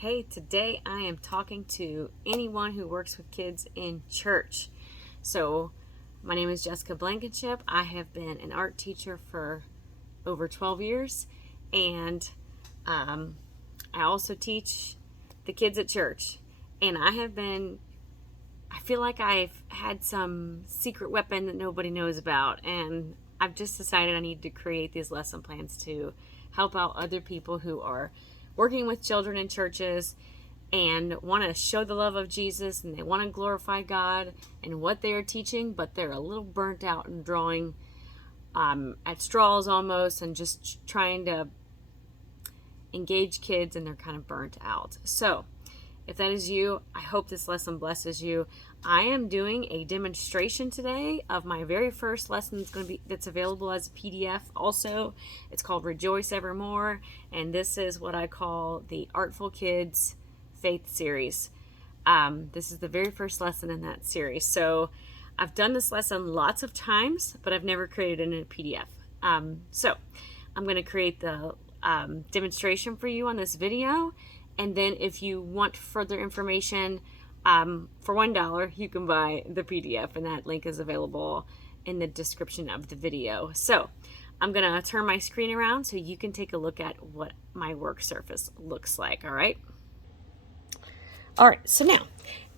Hey, today I am talking to anyone who works with kids in church. So, my name is Jessica Blankenship. I have been an art teacher for over 12 years, and I also teach the kids at church. And I feel like I've had some secret weapon that nobody knows about, and I've just decided I need to create these lesson plans to help out other people who are working with children in churches and want to show the love of Jesus, and they want to glorify God and what they are teaching, but they're a little burnt out and drawing at straws almost, and just trying to engage kids, and they're kind of burnt out. So if that is you, I hope this lesson blesses you. I am doing a demonstration today of my very first lesson that's available as a PDF also. It's called Rejoice Evermore, and this is what I call the Artful Kids Faith Series. This is the very first lesson in that series. So I've done this lesson lots of times, but I've never created it in a PDF. So I'm going to create the demonstration for you on this video. And then if you want further information, for $1, you can buy the PDF, and that link is available in the description of the video. So I'm going to turn my screen around so you can take a look at what my work surface looks like. All right. So now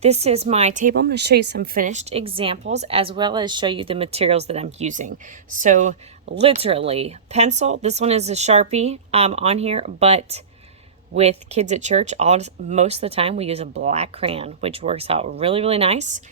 this is my table. I'm going to show you some finished examples as well as show you the materials that I'm using. So literally pencil. This one is a Sharpie on here, but with kids at church, most of the time we use a black crayon, which works out really, really nice.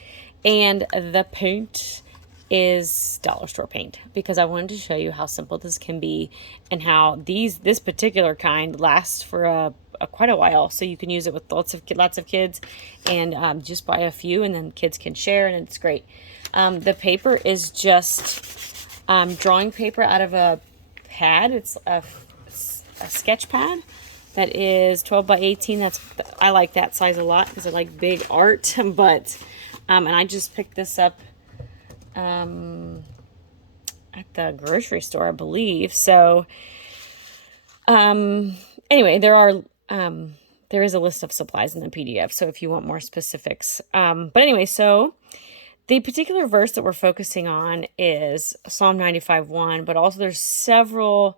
And the paint is dollar store paint, because I wanted to show you how simple this can be and how this particular kind lasts for quite a while. So you can use it with lots of kids, and just buy a few, and then kids can share, and it's great. The paper is just drawing paper out of a pad. It's a sketch pad. That is 12 by 18. I like that size a lot because I like big art. But and I just picked this up at the grocery store, I believe. So anyway, there is a list of supplies in the PDF. So if you want more specifics, but anyway, so the particular verse that we're focusing on is Psalm 95:1, but also there's several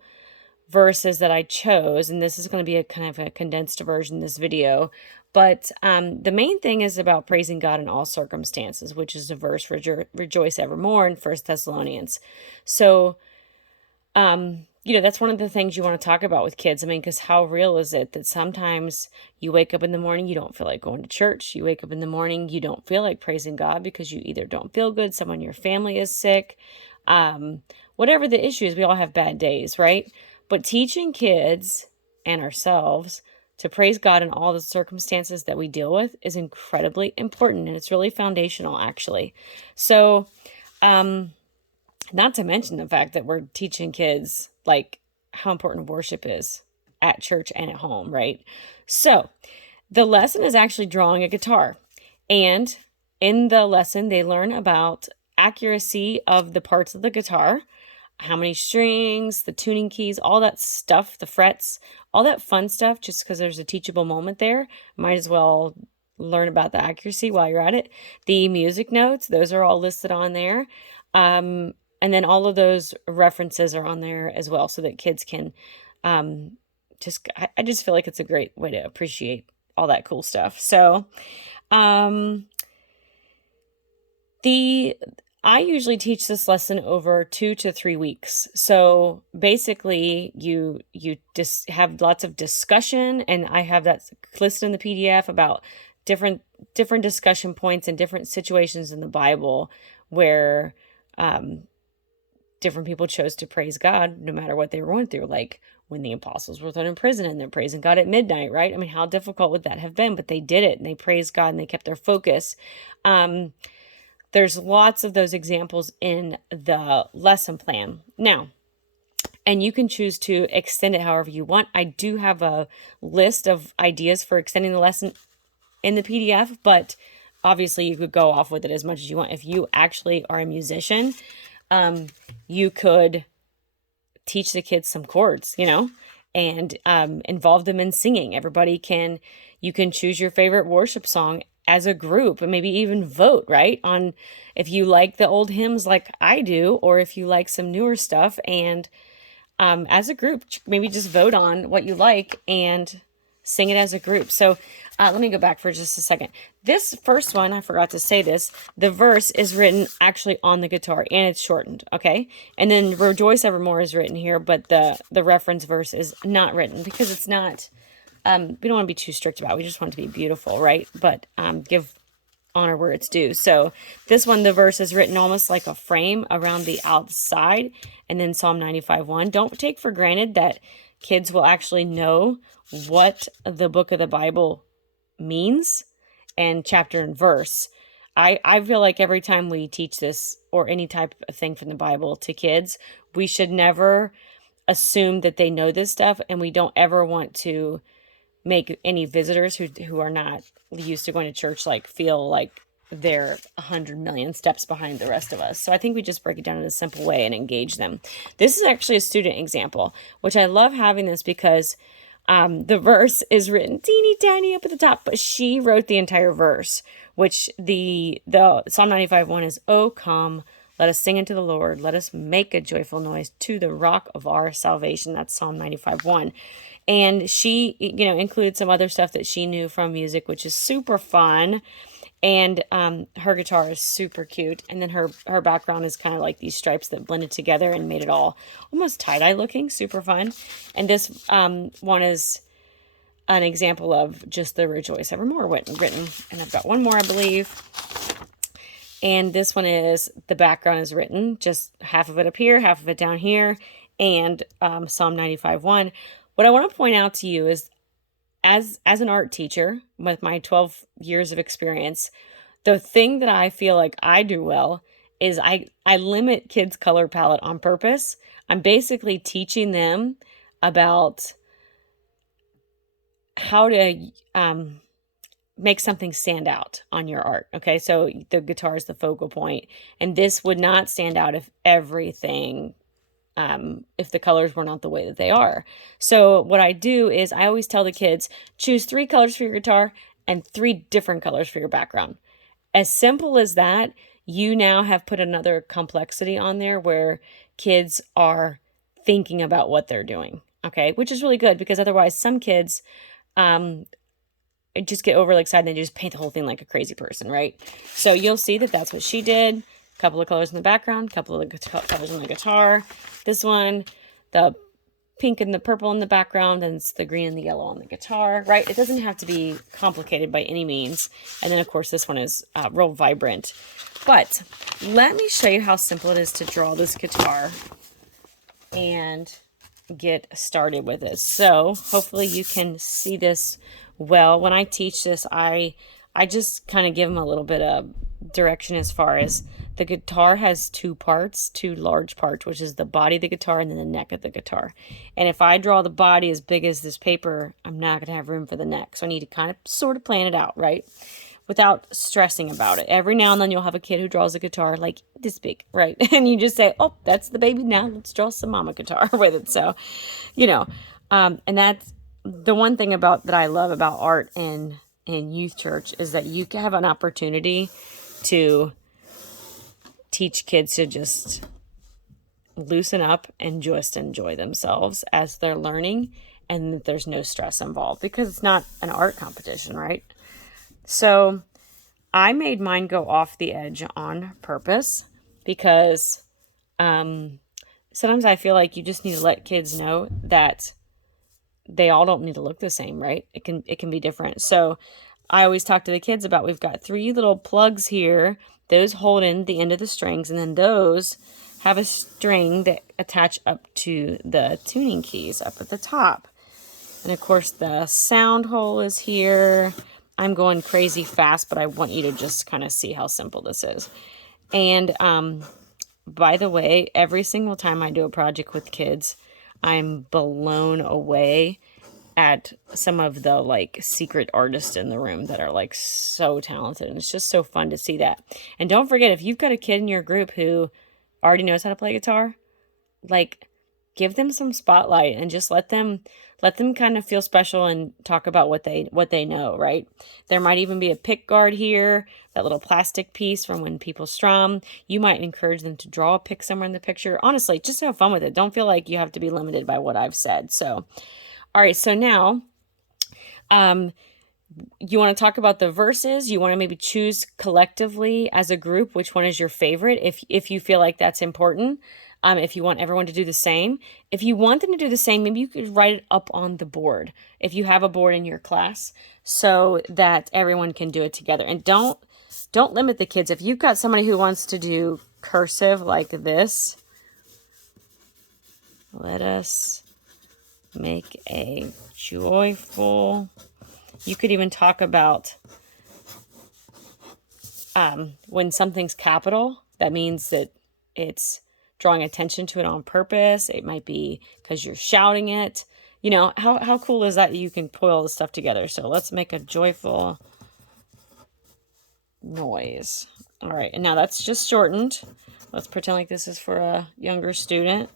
verses that I chose, and this is going to be a kind of a condensed version of this video. But the main thing is about praising God in all circumstances, which is the verse Rejoice Evermore in 1 Thessalonians. So that's one of the things you want to talk about with kids. I mean, because how real is it that sometimes you wake up in the morning, you don't feel like going to church. You wake up in the morning, you don't feel like praising God because you either don't feel good, someone in your family is sick, whatever the issue is. We all have bad days, right? But teaching kids and ourselves to praise God in all the circumstances that we deal with is incredibly important, and it's really foundational, actually. So, not to mention the fact that we're teaching kids like how important worship is at church and at home, right? So, the lesson is actually drawing a guitar, and in the lesson they learn about accuracy of the parts of the guitar, how many strings, the tuning keys, all that stuff, the frets, all that fun stuff. Just because there's a teachable moment there, might as well learn about the accuracy while you're at it. The music notes, those are all listed on there. And then all of those references are on there as well, so that kids can I just feel like it's a great way to appreciate all that cool stuff. So I usually teach this lesson over 2 to 3 weeks. So basically you just have lots of discussion, and I have that listed in the PDF about different discussion points and different situations in the Bible where different people chose to praise God no matter what they were going through. Like when the apostles were thrown in prison and they're praising God at midnight, right? I mean, how difficult would that have been? But they did it, and they praised God, and they kept their focus. There's lots of those examples in the lesson plan. Now, and you can choose to extend it however you want. I do have a list of ideas for extending the lesson in the PDF, but obviously you could go off with it as much as you want. If you actually are a musician, you could teach the kids some chords, and involve them in singing. You can choose your favorite worship song as a group and maybe even vote, right? On if you like the old hymns like I do, or if you like some newer stuff. And as a group, maybe just vote on what you like and sing it as a group. So let me go back for just a second. This first one, I forgot to say this, the verse is written actually on the guitar and it's shortened, okay? And then Rejoice Evermore is written here, but the reference verse is not written because it's not, we don't want to be too strict about it. We just want it to be beautiful, right? But give honor where it's due. So this one, the verse is written almost like a frame around the outside. And then Psalm 95:1. Don't take for granted that kids will actually know what the book of the Bible means and chapter and verse. I feel like every time we teach this or any type of thing from the Bible to kids, we should never assume that they know this stuff, and we don't ever want to make any visitors who are not used to going to church like feel like they're 100 million steps behind the rest of us. So I think we just break it down in a simple way and engage them. This is actually a student example, which I love having this because the verse is written teeny tiny up at the top, but she wrote the entire verse, which the Psalm 95:1 is, "Oh, come, let us sing unto the Lord. Let us make a joyful noise to the rock of our salvation." That's Psalm 95:1. And she, included some other stuff that she knew from music, which is super fun. And her guitar is super cute. And then her background is kind of like these stripes that blended together and made it all almost tie-dye looking, super fun. And this one is an example of just the Rejoice Evermore written. And I've got one more, I believe. And this one is, the background is written, just half of it up here, half of it down here. And Psalm 95:1. What I want to point out to you is, as an art teacher with my 12 years of experience, the thing that I feel like I do well is I limit kids' color palette on purpose. I'm basically teaching them about how to make something stand out on your art. Okay, so the guitar is the focal point, and this would not stand out if the colors were not the way that they are. So what I do is I always tell the kids, choose 3 colors for your guitar and 3 different colors for your background. As simple as that, you now have put another complexity on there where kids are thinking about what they're doing. Okay, which is really good, because otherwise some kids just get overly excited and they just paint the whole thing like a crazy person, right? So you'll see that that's what she did. Couple of colors in the background, couple of colors on the guitar. This one, the pink and the purple in the background, and it's the green and the yellow on the guitar, right? It doesn't have to be complicated by any means. And then, of course, this one is real vibrant. But let me show you how simple it is to draw this guitar and get started with this. So hopefully you can see this well. When I teach this, I just kind of give them a little bit of direction as far as the guitar has 2 parts, 2 large parts, which is the body of the guitar and then the neck of the guitar. And if I draw the body as big as this paper, I'm not going to have room for the neck. So I need to kind of sort of plan it out, right? Without stressing about it. Every now and then you'll have a kid who draws a guitar like this big, right? And you just say, oh, that's the baby now. Let's draw some mama guitar with it. So, and that's the one thing that I love about art in youth church is that you have an opportunity to teach kids to just loosen up and just enjoy themselves as they're learning, and that there's no stress involved because it's not an art competition, right? So I made mine go off the edge on purpose because sometimes I feel like you just need to let kids know that they all don't need to look the same, right? It can be different. So I always talk to the kids about, we've got 3 little plugs here. Those hold in the end of the strings, and then those have a string that attach up to the tuning keys up at the top. And of course the sound hole is here. I'm going crazy fast, but I want you to just kind of see how simple this is. And by the way, every single time I do a project with kids, I'm blown away at some of the secret artists in the room that are so talented, and it's just so fun to see that. And don't forget, if you've got a kid in your group who already knows how to play guitar, give them some spotlight and just let them kind of feel special and talk about what they know, right? There might even be a pick guard here, that little plastic piece from when people strum. You might encourage them to draw a pick somewhere in the picture. Honestly, just have fun with it. Don't feel like you have to be limited by what I've said. So, all right, so now you want to talk about the verses. You want to maybe choose collectively as a group which one is your favorite if you feel like that's important. If you want everyone to do the same. If you want them to do the same, maybe you could write it up on the board if you have a board in your class so that everyone can do it together. And don't limit the kids. If you've got somebody who wants to do cursive like this, let us make a joyful. You could even talk about when something's capital, that means that it's drawing attention to it on purpose. It might be because you're shouting it. You know, how cool is that you can put all this stuff together? So let's make a joyful noise. All right, and now that's just shortened. Let's pretend like this is for a younger student.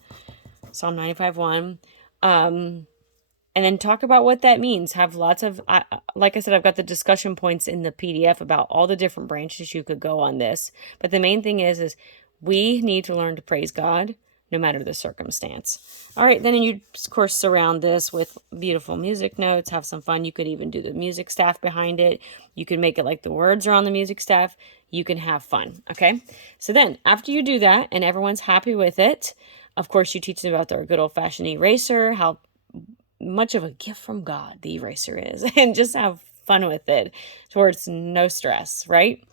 Psalm 95:1. And then talk about what that means. Have lots of, like I said, I've got the discussion points in the PDF about all the different branches you could go on this. But the main thing is we need to learn to praise God no matter the circumstance. All right, then you, of course, surround this with beautiful music notes. Have some fun. You could even do the music staff behind it. You can make it like the words are on the music staff. You can have fun, okay? So then, after you do that and everyone's happy with it, of course, you teach them about their good old-fashioned eraser, how much of a gift from God the eraser is, and just have fun with it towards no stress, right?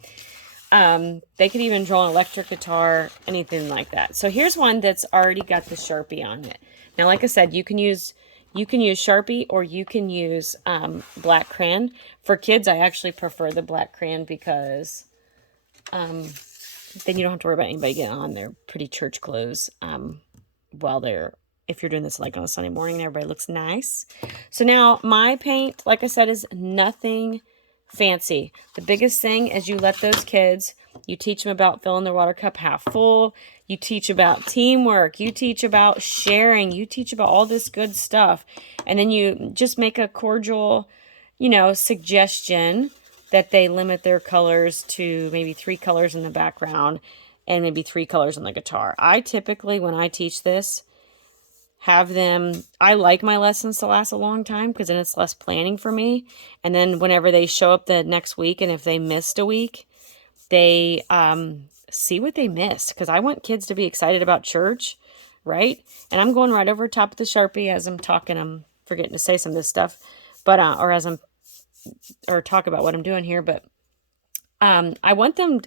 They could even draw an electric guitar, anything like that. So here's one that's already got the Sharpie on it. Now, like I said, you can use Sharpie or you can use black crayon. For kids, I actually prefer the black crayon because then you don't have to worry about anybody getting on their pretty church clothes while they're, if you're doing this like on a Sunday morning and everybody looks nice. So now my paint, like I said, is nothing fancy. The biggest thing is you let those kids, you teach them about filling their water cup half full. You teach about teamwork. You teach about sharing. You teach about all this good stuff. And then you just make a cordial, suggestion that they limit their colors to maybe 3 colors in the background and maybe 3 colors on the guitar. I typically, when I teach this, have them, I like my lessons to last a long time because then it's less planning for me. And then whenever they show up the next week, and if they missed a week, they see what they missed, because I want kids to be excited about church, right? And I'm going right over top of the Sharpie as I'm talking. I'm forgetting to say some of this stuff, but or talk about what I'm doing here. But I want them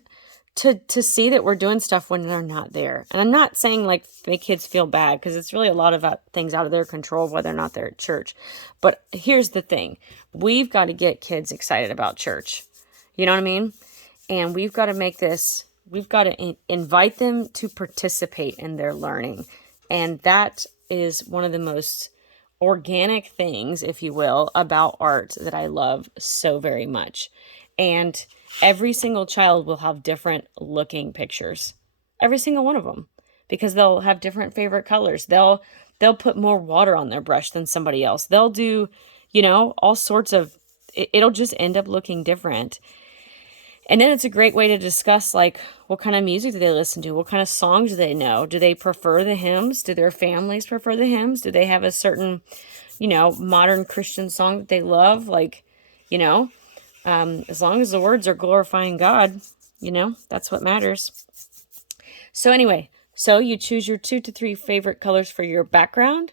to see that we're doing stuff when they're not there. And I'm not saying like make kids feel bad, because it's really a lot of things out of their control, whether or not they're at church. But here's the thing. We've got to get kids excited about church. You know what I mean? And we've got to we've got to invite them to participate in their learning. And that is one of the most organic things, if you will, about art that I love so very much. And every single child will have different looking pictures. Every single one of them. Because they'll have different favorite colors. They'll put more water on their brush than somebody else. They'll do, all sorts of, it'll just end up looking different. And then it's a great way to discuss, like, what kind of music do they listen to? What kind of songs do they know? Do they prefer the hymns? Do their families prefer the hymns? Do they have a certain, modern Christian song that they love? Like, as long as the words are glorifying God, that's what matters. So anyway, so you choose your 2 to 3 favorite colors for your background.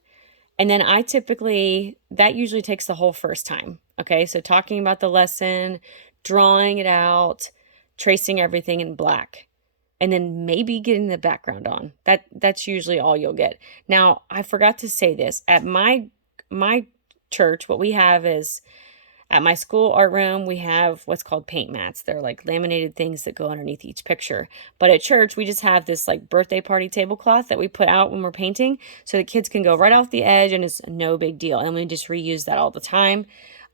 And then that usually takes the whole first time. Okay, so talking about the lesson, drawing it out, tracing everything in black, and then maybe getting the background on. That's usually all you'll get. Now, I forgot to say this. At my church, what we have is, at my school art room, we have what's called paint mats. They're like laminated things that go underneath each picture. But at church, we just have this like birthday party tablecloth that we put out when we're painting so the kids can go right off the edge and it's no big deal. And we just reuse that all the time.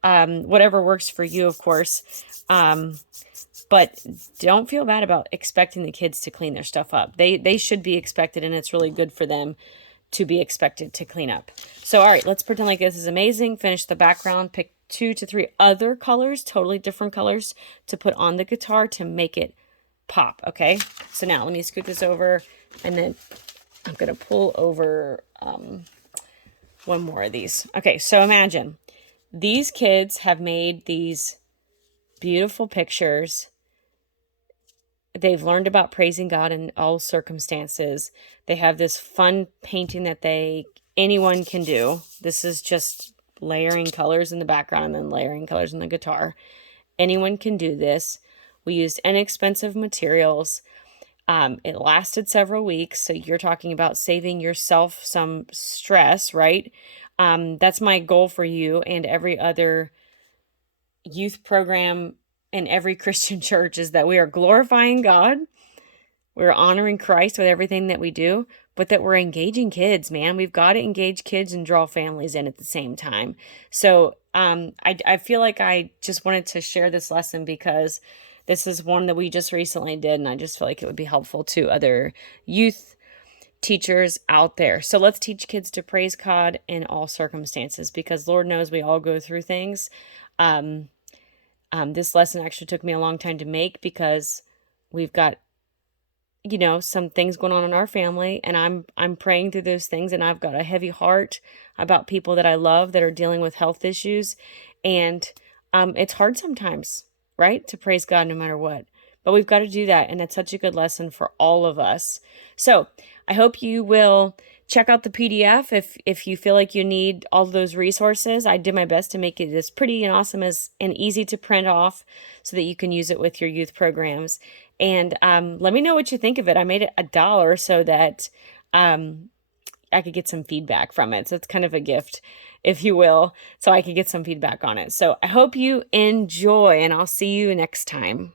Whatever works for you, of course. But don't feel bad about expecting the kids to clean their stuff up. They should be expected, and it's really good for them to be expected to clean up. So, all right, let's pretend like this is amazing. Finish the background. Pick 2 to 3 other colors, totally different colors, to put on the guitar to make it pop, okay? So now let me scoot this over, and then I'm going to pull over one more of these. Okay, so imagine these kids have made these beautiful pictures. They've learned about praising God in all circumstances. They have this fun painting that anyone can do. This is just layering colors in the background and then layering colors in the guitar. Anyone can do this. We used inexpensive materials. It lasted several weeks, so you're talking about saving yourself some stress, right? That's my goal for you and every other youth program in every Christian church, is that we are glorifying God, we're honoring Christ with everything that we do, but that we're engaging kids, man. We've got to engage kids and draw families in at the same time. So I feel like I just wanted to share this lesson because this is one that we just recently did, and I just feel like it would be helpful to other youth teachers out there. So let's teach kids to praise God in all circumstances, because Lord knows we all go through things. This lesson actually took me a long time to make because we've got, some things going on in our family, and I'm praying through those things, and I've got a heavy heart about people that I love that are dealing with health issues, and it's hard sometimes, right, to praise God no matter what. But we've got to do that, and it's such a good lesson for all of us. So I hope you will check out the PDF if you feel like you need all those resources. I did my best to make it as pretty and awesome and easy to print off so that you can use it with your youth programs. And let me know what you think of it. I made it $1 so that I could get some feedback from it. So it's kind of a gift, if you will, so I could get some feedback on it. So I hope you enjoy, and I'll see you next time.